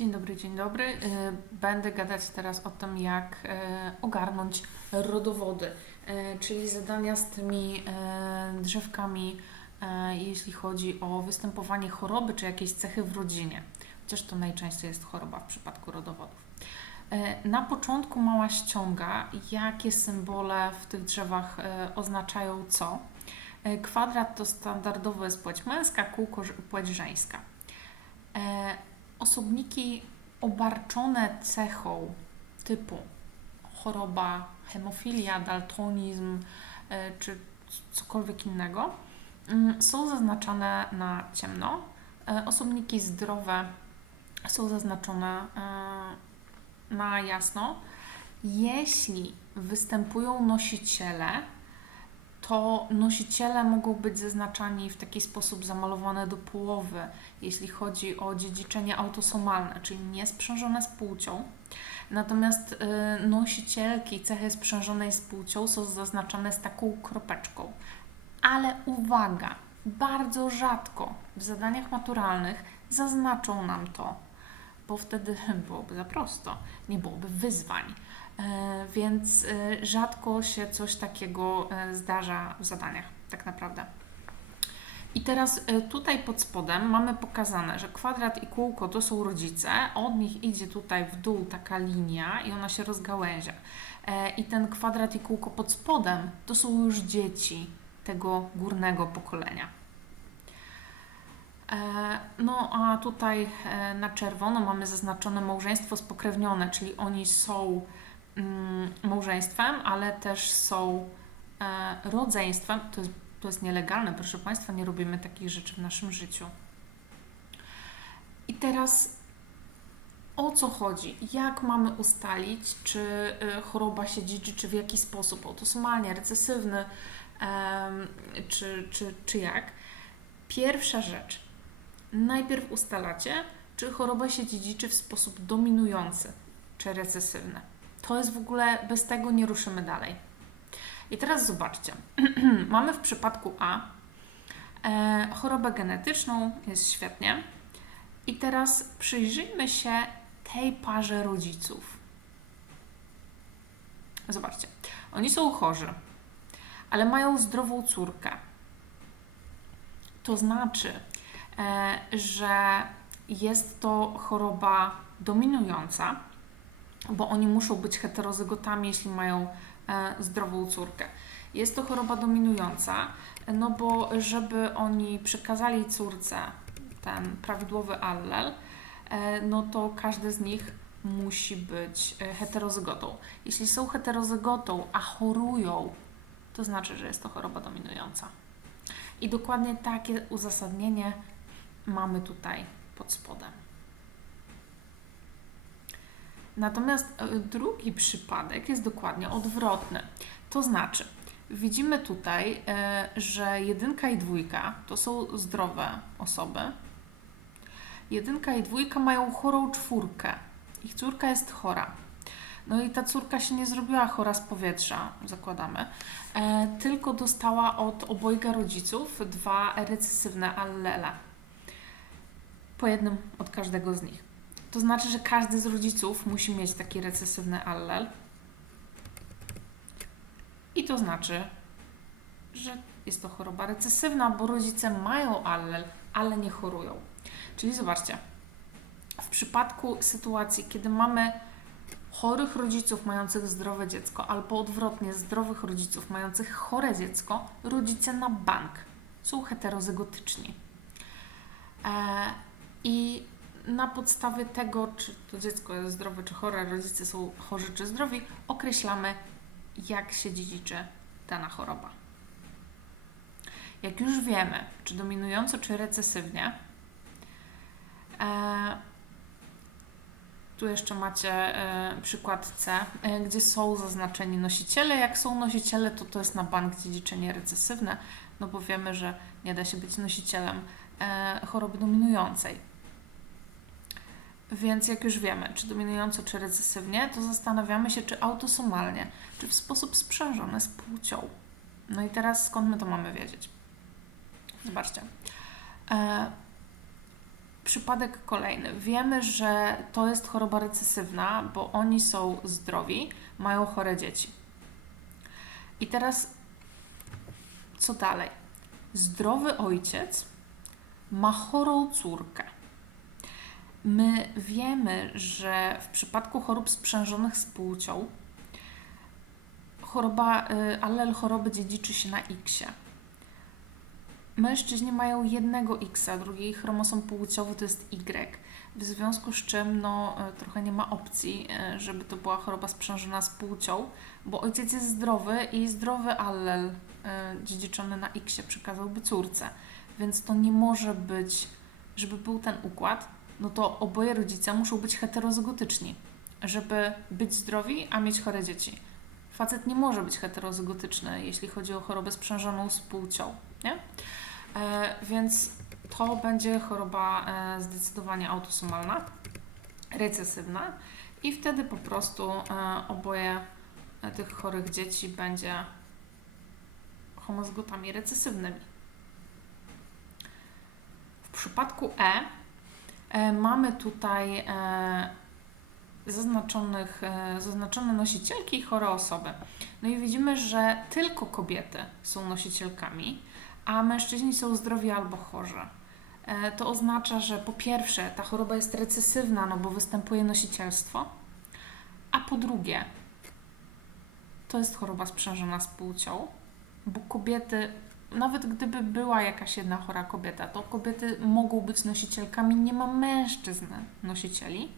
Dzień dobry, dzień dobry. Y, Będę gadać teraz o tym, jak y, ogarnąć rodowody, y, czyli zadania z tymi drzewkami, jeśli chodzi o występowanie choroby czy jakieś cechy w rodzinie. Chociaż to najczęściej jest choroba w przypadku rodowodów. Na początku mała ściąga, jakie symbole w tych drzewach oznaczają co. Kwadrat to standardowo jest płeć męska, kółko płeć żeńska. Osobniki obarczone cechą typu choroba, hemofilia, daltonizm e, czy cokolwiek innego mm, są zaznaczane na ciemno. E, Osobniki zdrowe są zaznaczone e, na jasno. Jeśli występują nosiciele, to nosiciele mogą być zaznaczani w taki sposób zamalowane do połowy, jeśli chodzi o dziedziczenie autosomalne, czyli niesprzężone z płcią. Natomiast y, nosicielki cechy sprzężonej z płcią są zaznaczane z taką kropeczką. Ale uwaga, bardzo rzadko w zadaniach maturalnych zaznaczą nam to, bo wtedy byłoby za prosto, nie byłoby wyzwań. E, Więc e, rzadko się coś takiego e, zdarza w zadaniach, tak naprawdę. I teraz tutaj pod spodem mamy pokazane, że kwadrat i kółko to są rodzice, od nich idzie tutaj w dół taka linia i ona się rozgałęzia. I ten kwadrat i kółko pod spodem to są już dzieci tego górnego pokolenia. E, No a tutaj e, na czerwono mamy zaznaczone małżeństwo spokrewnione, czyli oni są mm, małżeństwem, ale też są e, rodzeństwem. To jest, to jest nielegalne, proszę Państwa, nie robimy takich rzeczy w naszym życiu. I teraz o co chodzi? Jak mamy ustalić, czy choroba się dziedziczy, czy w jaki sposób? Autosomalnie, recesywny, czy, czy, czy jak? Pierwsza rzecz. Najpierw ustalacie, czy choroba się dziedziczy w sposób dominujący, czy recesywny. To jest w ogóle, bez tego nie ruszymy dalej. I teraz zobaczcie. Mamy w przypadku A e, chorobę genetyczną, jest świetnie. I teraz przyjrzyjmy się tej parze rodziców. Zobaczcie. Oni są chorzy, ale mają zdrową córkę. To znaczy, że jest to choroba dominująca, bo oni muszą być heterozygotami, jeśli mają e, zdrową córkę. Jest to choroba dominująca, no bo żeby oni przekazali córce ten prawidłowy allel, e, no to każdy z nich musi być e, heterozygotą. Jeśli są heterozygotą, a chorują, to znaczy, że jest to choroba dominująca. I dokładnie takie uzasadnienie mamy tutaj pod spodem. Natomiast e, drugi przypadek jest dokładnie odwrotny. To znaczy, widzimy tutaj, e, że jedynka i dwójka to są zdrowe osoby. Jedynka i dwójka mają chorą czwórkę. Ich córka jest chora. No i ta córka się nie zrobiła chora z powietrza, zakładamy, e, tylko dostała od obojga rodziców dwa recesywne allele. Po jednym od każdego z nich. To znaczy, że każdy z rodziców musi mieć taki recesywny allel. I to znaczy, że jest to choroba recesywna, bo rodzice mają allel, ale nie chorują. Czyli zobaczcie, w przypadku sytuacji, kiedy mamy chorych rodziców mających zdrowe dziecko, albo odwrotnie, zdrowych rodziców mających chore dziecko, rodzice na bank są heterozygotyczni. E, I na podstawie tego, czy to dziecko jest zdrowe czy chore, rodzice są chorzy czy zdrowi, określamy, jak się dziedziczy dana choroba. Jak już wiemy, czy dominująco, czy recesywnie, e, tu jeszcze macie e, przykład C, e, gdzie są zaznaczeni nosiciele. Jak są nosiciele, to to jest na bank dziedziczenie recesywne, no bo wiemy, że nie da się być nosicielem e, choroby dominującej. Więc jak już wiemy, czy dominująco, czy recesywnie, to zastanawiamy się, czy autosomalnie, czy w sposób sprzężony z płcią. No i teraz skąd my to mamy wiedzieć? Zobaczcie. E, przypadek kolejny. Wiemy, że to jest choroba recesywna, bo oni są zdrowi, mają chore dzieci. I teraz co dalej? Zdrowy ojciec ma chorą córkę. My wiemy, że w przypadku chorób sprzężonych z płcią choroba, y, allel choroby dziedziczy się na X. Mężczyźni mają jednego X, drugi chromosom płciowy to jest Y. W związku z czym no, y, trochę nie ma opcji, y, żeby to była choroba sprzężona z płcią, bo ojciec jest zdrowy i zdrowy allel dziedziczony na X przekazałby córce. Więc to nie może być, żeby był ten układ, no to oboje rodzice muszą być heterozygotyczni, żeby być zdrowi, a mieć chore dzieci. Facet nie może być heterozygotyczny, jeśli chodzi o chorobę sprzężoną z płcią, nie? E, więc to będzie choroba e, zdecydowanie autosomalna, recesywna i wtedy po prostu e, oboje e, tych chorych dzieci będzie homozygotami recesywnymi. W przypadku E, e mamy tutaj e, zaznaczonych, e, zaznaczone nosicielki i chore osoby. No i widzimy, że tylko kobiety są nosicielkami, a mężczyźni są zdrowi albo chorzy. E, to oznacza, że po pierwsze ta choroba jest recesywna, no bo występuje nosicielstwo, a po drugie to jest choroba sprzężona z płcią, bo kobiety, nawet gdyby była jakaś jedna chora kobieta, to kobiety mogą być nosicielkami, nie ma mężczyzn nosicieli.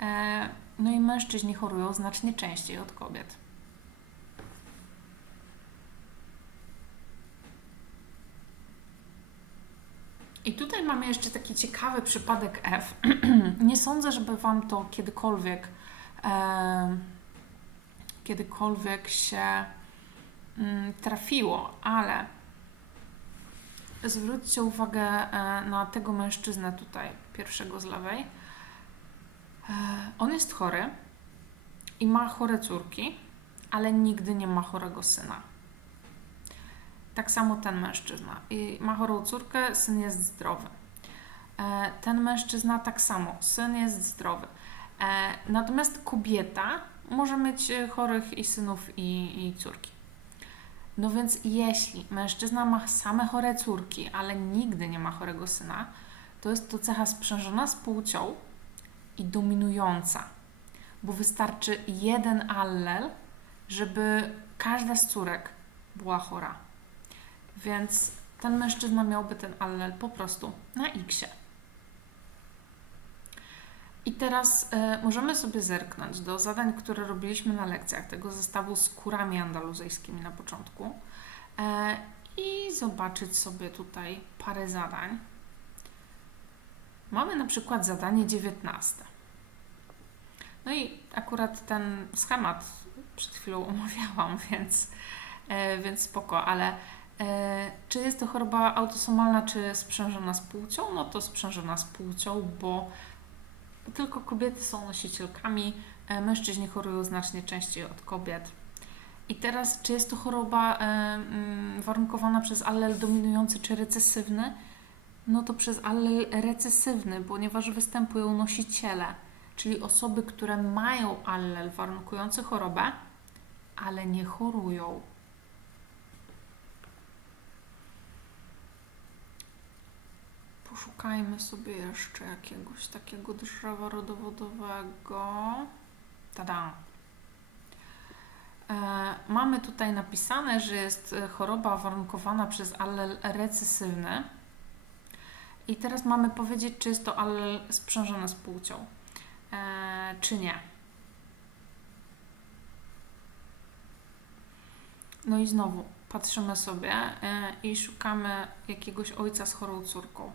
E, no i mężczyźni chorują znacznie częściej od kobiet. I tutaj mamy jeszcze taki ciekawy przypadek F. Nie sądzę, żeby Wam to kiedykolwiek, e, kiedykolwiek się trafiło, ale zwróćcie uwagę e, na tego mężczyznę tutaj, pierwszego z lewej. E, on jest chory i ma chore córki, ale nigdy nie ma chorego syna. Tak samo ten mężczyzna. I ma chorą córkę, syn jest zdrowy. E, ten mężczyzna tak samo, syn jest zdrowy. Natomiast kobieta może mieć chorych i synów, i, i córki. No więc jeśli mężczyzna ma same chore córki, ale nigdy nie ma chorego syna, to jest to cecha sprzężona z płcią i dominująca, bo wystarczy jeden allel, żeby każda z córek była chora. Więc ten mężczyzna miałby ten allel po prostu na X. I teraz y, możemy sobie zerknąć do zadań, które robiliśmy na lekcjach tego zestawu z kurami andaluzyjskimi na początku y, i zobaczyć sobie tutaj parę zadań. Mamy na przykład zadanie 19. No i akurat ten schemat przed chwilą omawiałam, więc, y, więc spoko, ale E, czy jest to choroba autosomalna, czy sprzężona z płcią? No to sprzężona z płcią, bo tylko kobiety są nosicielkami, e, mężczyźni chorują znacznie częściej od kobiet. I teraz, czy jest to choroba e, mm, warunkowana przez allel dominujący czy recesywny? No to przez allel recesywny, ponieważ występują nosiciele, czyli osoby, które mają allel warunkujący chorobę, ale nie chorują. Poszukajmy sobie jeszcze jakiegoś takiego drzewa rodowodowego. Tada! E, mamy tutaj napisane, że jest choroba warunkowana przez allel recesywny. I teraz mamy powiedzieć, czy jest to allel sprzężony z płcią, e, czy nie. No i znowu patrzymy sobie e, i szukamy jakiegoś ojca z chorą córką.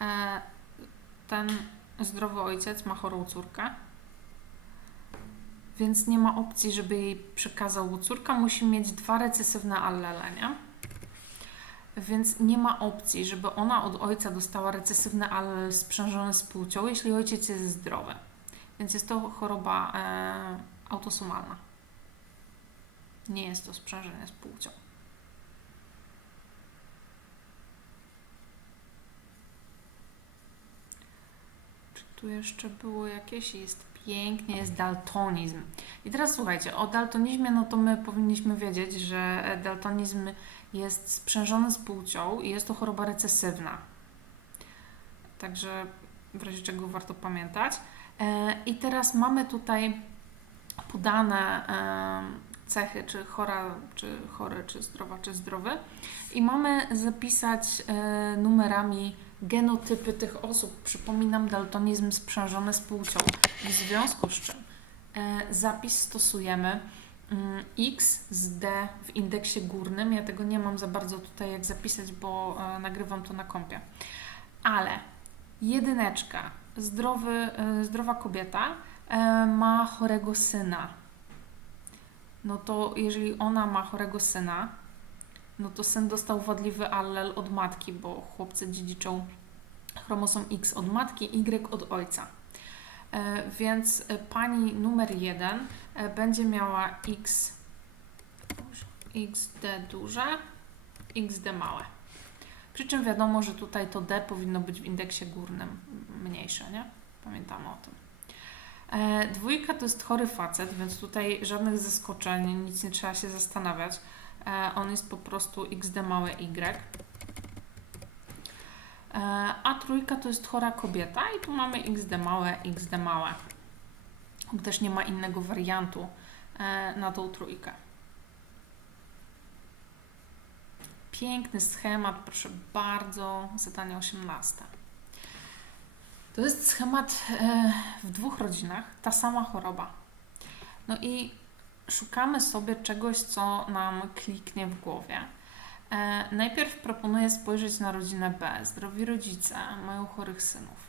E, ten zdrowy ojciec ma chorą córkę, więc nie ma opcji, żeby jej przekazał, bo córka musi mieć dwa recesywne allele, nie? Więc nie ma opcji, żeby ona od ojca dostała recesywny allel sprzężony z płcią, jeśli ojciec jest zdrowy. Więc jest to choroba e, autosomalna. Nie jest to sprzężenie z płcią. Tu jeszcze było jakieś, jest pięknie, jest daltonizm. I teraz słuchajcie, o daltonizmie, no to my powinniśmy wiedzieć, że daltonizm jest sprzężony z płcią i jest to choroba recesywna. Także w razie czego warto pamiętać. E, I teraz mamy tutaj podane e, cechy, czy chora, czy chory, czy zdrowa, czy zdrowy. I mamy zapisać e, numerami genotypy tych osób. Przypominam, daltonizm sprzężony z płcią. W związku z czym zapis stosujemy mm, X z D w indeksie górnym. Ja tego nie mam za bardzo tutaj jak zapisać, bo nagrywam to na kompie. Ale jedyneczka, zdrowy, zdrowa kobieta ma chorego syna no to jeżeli ona ma chorego syna, no to syn dostał wadliwy allel od matki, bo chłopcy dziedziczą chromosom X od matki, Y od ojca. E, więc e, pani numer jeden e, będzie miała X, XD duże, XD małe. Przy czym wiadomo, że tutaj to D powinno być w indeksie górnym mniejsze, nie? Pamiętamy o tym. E, dwójka to jest chory facet, więc tutaj żadnych zaskoczeń, nic nie trzeba się zastanawiać. E, on jest po prostu XD małe Y. E, a trójka to jest chora kobieta i tu mamy XD małe, XD małe. Też nie ma innego wariantu e, na tą trójkę. Piękny schemat, proszę bardzo, zadanie 18. To jest schemat w dwóch rodzinach, ta sama choroba. No i szukamy sobie czegoś, co nam kliknie w głowie. E, najpierw proponuję spojrzeć na rodzinę B. Zdrowi rodzice mają chorych synów.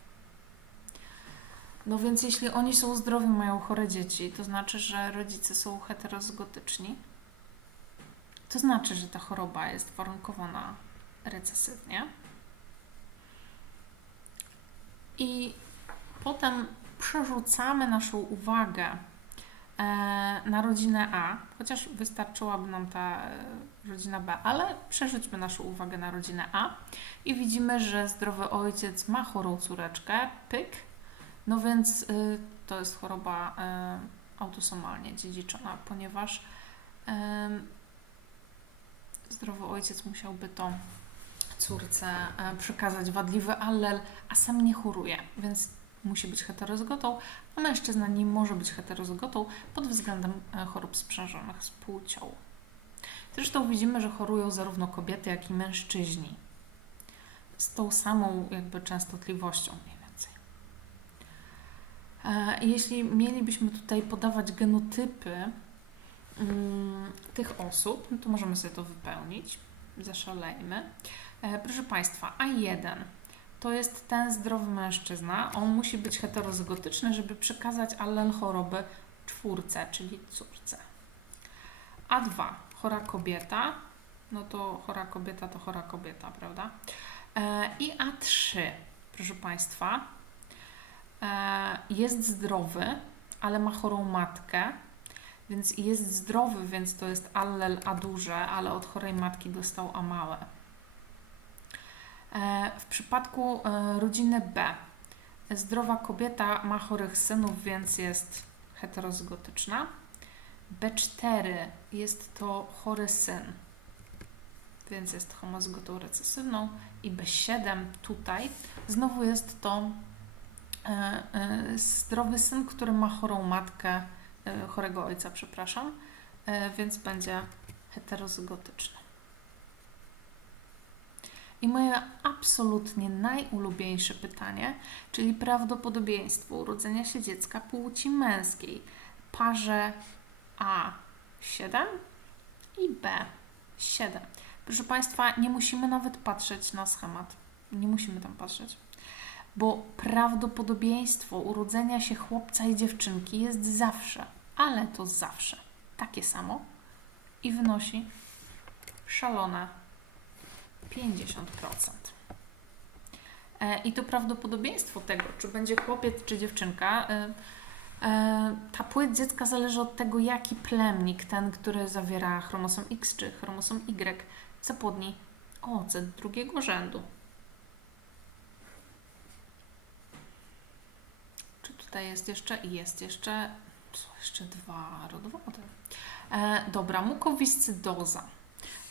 No więc jeśli oni są zdrowi, mają chore dzieci, to znaczy, że rodzice są heterozgotyczni. To znaczy, że ta choroba jest warunkowana recesywnie. I potem przerzucamy naszą uwagę na rodzinę A, chociaż wystarczyłaby nam ta e, rodzina B, ale przerzućmy naszą uwagę na rodzinę A i widzimy, że zdrowy ojciec ma chorą córeczkę, pyk, no więc y, to jest choroba y, autosomalnie dziedziczona, ponieważ zdrowy ojciec musiałby to córce e, przekazać wadliwy allel, a sam nie choruje, więc musi być heterozygotą, a mężczyzna nie może być heterozygotą pod względem e, chorób sprzężonych z płcią. Zresztą widzimy, że chorują zarówno kobiety, jak i mężczyźni. Z tą samą jakby częstotliwością mniej więcej. E, jeśli mielibyśmy tutaj podawać genotypy mm, tych osób, no to możemy sobie to wypełnić. Zaszalejmy. E, proszę Państwa, A1 to jest ten zdrowy mężczyzna. On musi być heterozygotyczny, żeby przekazać allel choroby czwórce, czyli córce. A2 chora kobieta, no to chora kobieta to chora kobieta, prawda? E, I A3, proszę Państwa, e, jest zdrowy, ale ma chorą matkę, więc jest zdrowy, więc to jest allel A duże, ale od chorej matki dostał A małe. E, w przypadku e, rodziny B, zdrowa kobieta ma chorych synów, więc jest heterozygotyczna. B4 jest to chory syn, więc jest homozygotą recesywną. I B7 tutaj znowu jest to e, zdrowy syn, który ma chorą matkę, chorego ojca, przepraszam, więc będzie heterozygotyczny. I moje absolutnie najulubieńsze pytanie, czyli prawdopodobieństwo urodzenia się dziecka płci męskiej parze A7 i B7. Proszę Państwa, nie musimy nawet patrzeć na schemat. Nie musimy tam patrzeć, bo prawdopodobieństwo urodzenia się chłopca i dziewczynki jest zawsze, ale to zawsze takie samo i wynosi szalone 50%. E, I to prawdopodobieństwo tego, czy będzie chłopiec, czy dziewczynka, e, e, ta płeć dziecka zależy od tego, jaki plemnik, ten, który zawiera chromosom X czy chromosom Y, zapłodni ocet drugiego rzędu. Tutaj jest jeszcze jest jeszcze, są jeszcze dwa rodowody. E, dobra, mukowiscydoza.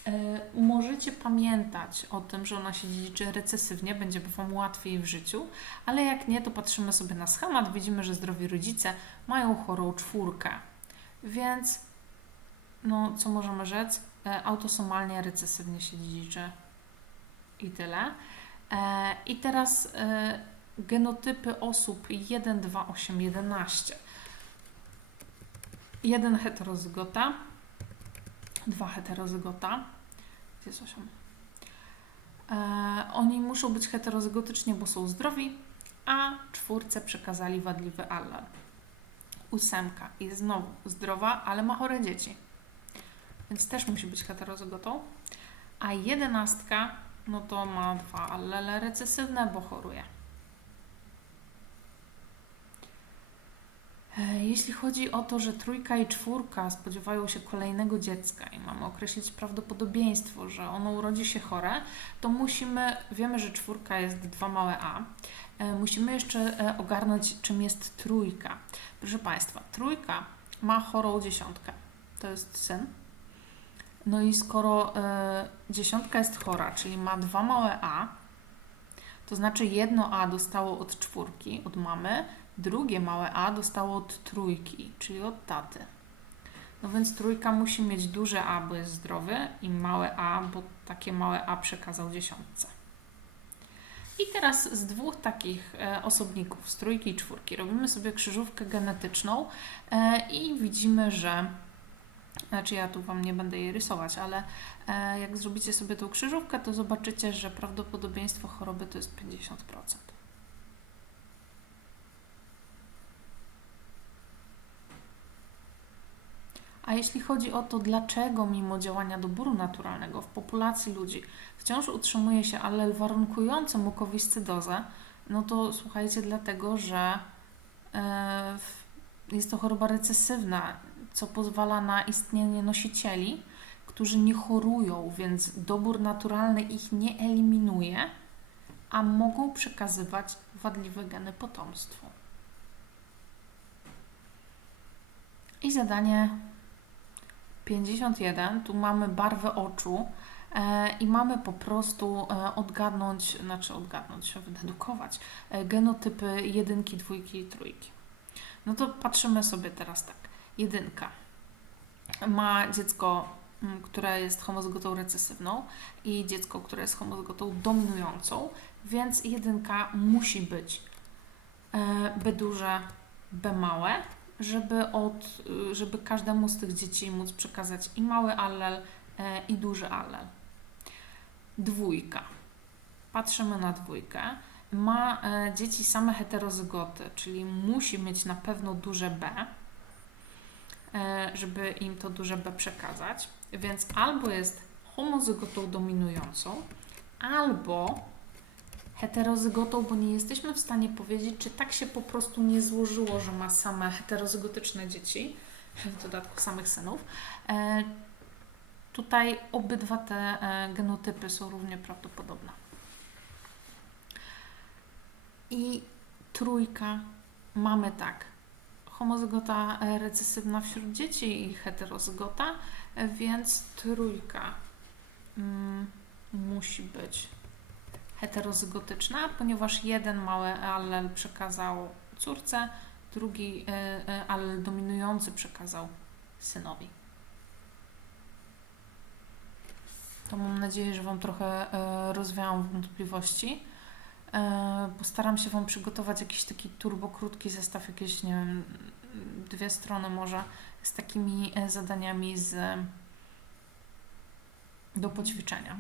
E, możecie pamiętać o tym, że ona się dziedziczy recesywnie, będzie Wam łatwiej w życiu, ale jak nie, to patrzymy sobie na schemat, widzimy, że zdrowi rodzice mają chorą czwórkę. Więc, no, co możemy rzec? E, autosomalnie recesywnie się dziedziczy. I tyle. E, I teraz genotypy osób 1, 2, 8, 11. Jeden heterozygota, dwa heterozygota. Jest 8? E, oni muszą być heterozygotycznie, bo są zdrowi, a czwórce przekazali wadliwy allel. Ósemka jest znowu zdrowa, ale ma chore dzieci, więc też musi być heterozygotą. A jedenastka, no to ma dwa allele recesywne, bo choruje. Jeśli chodzi o to, że trójka i czwórka spodziewają się kolejnego dziecka i mamy określić prawdopodobieństwo, że ono urodzi się chore, to musimy, wiemy, że czwórka jest dwa małe a, e, musimy jeszcze e, ogarnąć, czym jest trójka. Proszę Państwa, trójka ma chorą dziesiątkę, to jest syn. No i skoro e, dziesiątka jest chora, czyli ma dwa małe a, to znaczy jedno a dostało od czwórki, od mamy, Drugie małe a dostało od trójki, czyli od taty. No więc trójka musi mieć duże a, bo jest zdrowy, i małe a, bo takie małe a przekazał dziesiątce. I teraz z dwóch takich e, osobników, z trójki i czwórki, robimy sobie krzyżówkę genetyczną e, i widzimy, że znaczy ja tu Wam nie będę jej rysować, ale e, jak zrobicie sobie tą krzyżówkę, to zobaczycie, że prawdopodobieństwo choroby to jest 50%. A jeśli chodzi o to, dlaczego mimo działania doboru naturalnego w populacji ludzi wciąż utrzymuje się allel warunkujący mukowiscydozę, no to słuchajcie, dlatego, że e, jest to choroba recesywna, co pozwala na istnienie nosicieli, którzy nie chorują, więc dobór naturalny ich nie eliminuje, a mogą przekazywać wadliwe geny potomstwu. I zadanie 51, tu mamy barwę oczu e, i mamy po prostu e, odgadnąć, znaczy odgadnąć, wydedukować e, genotypy jedynki, dwójki i trójki. No to patrzymy sobie teraz tak. Jedynka ma dziecko, które jest homozygotą recesywną i dziecko, które jest homozygotą dominującą, więc jedynka musi być B duże, B małe, żeby, od, żeby każdemu z tych dzieci móc przekazać i mały allel, e, i duży allel. Dwójka. Patrzymy na dwójkę. Ma e, dzieci same heterozygoty, czyli musi mieć na pewno duże B, e, żeby im to duże B przekazać. Więc albo jest homozygotą dominującą, albo heterozygotą, bo nie jesteśmy w stanie powiedzieć, czy tak się po prostu nie złożyło, że ma same heterozygotyczne dzieci, w dodatku samych synów. E, tutaj obydwa te e, genotypy są równie prawdopodobne. I trójka mamy tak. Homozygota e, recesywna wśród dzieci i heterozygota, e, więc trójka mm, musi być heterozygotyczna, ponieważ jeden mały allel przekazał córce, drugi e, e, allel dominujący przekazał synowi. To mam nadzieję, że Wam trochę e, rozwiałam wątpliwości. Postaram się Wam przygotować jakiś taki turbo krótki zestaw, jakieś, nie wiem, dwie strony może, z takimi zadaniami z, do poćwiczenia.